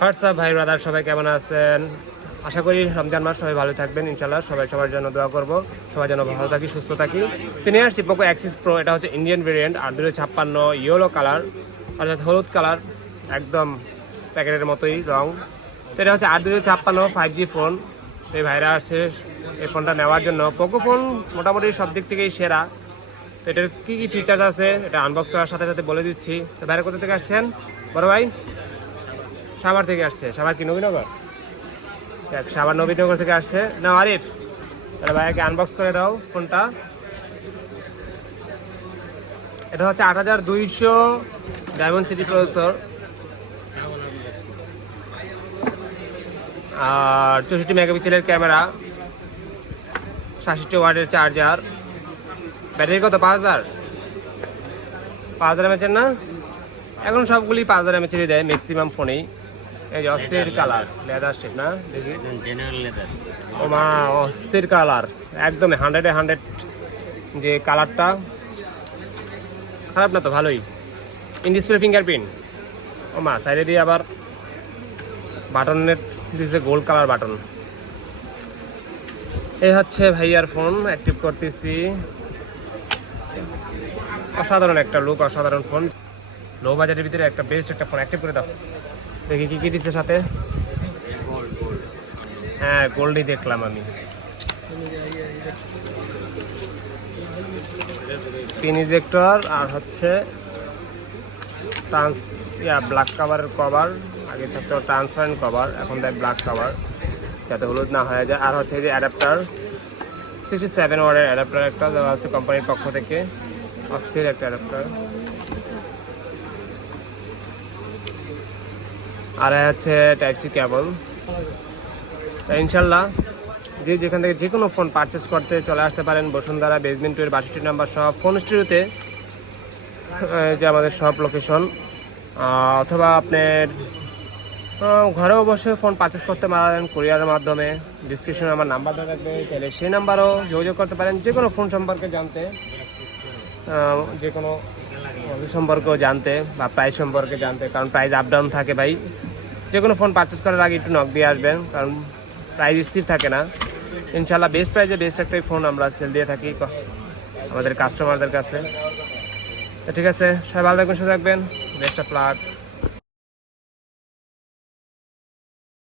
WhatsApp, ভাই brother, সবাই কেমন আছেন? আশা করি রমজান মাস সবাই ভালো থাকবেন ইনশাল্লাহ সবাই সবার জন্য দোয়া করব। সবাই যেন ভালো থাকি, সুস্থ থাকি। তিনি আসছি পোকো অ্যাক্সিস প্রো এটা হচ্ছে ইন্ডিয়ান ভেরিয়েন্ট আর দুটো ছাপ্পান্ন ইয়েলো কালার অর্থাৎ হলুদ কালার একদম প্যাকেটের মতোই রং। এটা হচ্ছে আট দুটো ছাপ্পান্ন ফাইভ জি ফোন এই ভাইরা আসছে এই ফোনটা নেওয়ার জন্য। পোকো ফোন মোটামুটি সব দিক থেকেই সেরা। তো এটার কী কী ফিচার্স আছে, এটা আনবক্স করার সাথে সাথে বলে দিচ্ছি। তো ভাইরা কোথা থেকে আসছেন? বড় ভাই? সাভার থেকে আসছে। সাভার কি নবীনগর? দেখ, সাভার নবীনগর থেকে আসছে। না, আরিফ, তাহলে ভাইয়াকে আনবক্স করে দাও ফোনটা। এটা হচ্ছে আট হাজার দুইশো ডায়মন্ড সিটি প্রসেসর আর চৌষট্টি মেগাপিক্সেলের ক্যামেরা। সাতষট্টি ওয়ার্ডের চার্জার ব্যাটারি কত? পাঁচ হাজার। পাঁচ হাজার এমএচের না? এখন সবগুলি পাঁচ হাজার এমএচেরই দেয় ম্যাক্সিমাম ফোনেই। এই যে অস্থির কালার লেদার শেপ না? দেখি। জেনারেল লেদার ও মা অস্থির কালার। একদম হান্ড্রেডে হান্ড্রেড যে কালারটা। খারাপ না তো ভালোই। ইন ডিসপ্লে ফিঙ্গারপ্রিন্ট ও মা সাইডে দিয়ে আবার বাটনের দিচ্ছে গোল্ড কালার বাটন এই হচ্ছে ভাইয়ার ফোন অ্যাক্টিভ করতেছি। অসাধারণ একটা লুক অসাধারণ ফোন লো বাজারের ভিতরে একটা বেস্ট একটা ফোন অ্যাক্টিভ করে দাও। দেখি কি কি দিচ্ছে সাথে? হ্যাঁ গোল্ডই দেখলাম আমি। পিন আর হচ্ছে ট্রান্স ইয়া ব্ল্যাক কাভারের কভার আগে থাকতো ট্রান্সপারেন্ট কভার এখন দেয় ব্ল্যাক কাভার যাতে হলুদ না হয়ে যায়। আর হচ্ছে যে অ্যাডাপ্টার সিক্সটি সেভেন ওয়ার্ডের অ্যাডাপ্টার একটা দেওয়া আছে কোম্পানির পক্ষ থেকে। অস্থির একটা অ্যাডাপ্টার আর এই হচ্ছে টাইপসি কেবল ইনশাল্লাহ যে যেখান থেকে যে কোনো ফোন পারচেস করতে চলে আসতে পারেন, বসুন্ধরা বেসমেন্ট টুয়ের বাষট্টি নাম্বার সব ফোন স্টুডিওতে যে আমাদের সব লোকেশন অথবা আপনার ঘরেও বসে ফোন পারচেস করতে পারেন কুরিয়ারের মাধ্যমে। ডিসক্রিপশনে আমার নাম্বার দেওয়া থাকবে, চাইলে সেই নাম্বারও যোগাযোগ করতে পারেন, যে কোনো ফোন সম্পর্কে জানতে। যে কোনো সম্পর্কেও জানতে বা প্রাইস সম্পর্কে জানতে, কারণ প্রাইস আপ ডাউন থাকে ভাই। যে কোনো ফোন পারচেস করার আগে একটু নক দিয়ে আসবেন, কারণ প্রাইস স্থির থাকে না। ইনশাল্লাহ বেস্ট প্রাইসে বেস্ট একটাই ফোন আমরা সেল দিয়ে থাকি আমাদের কাস্টমারদের কাছে। ঠিক আছে, সবাই ভালো থাকবেন, সুস্থ থাকবেন। Best of luck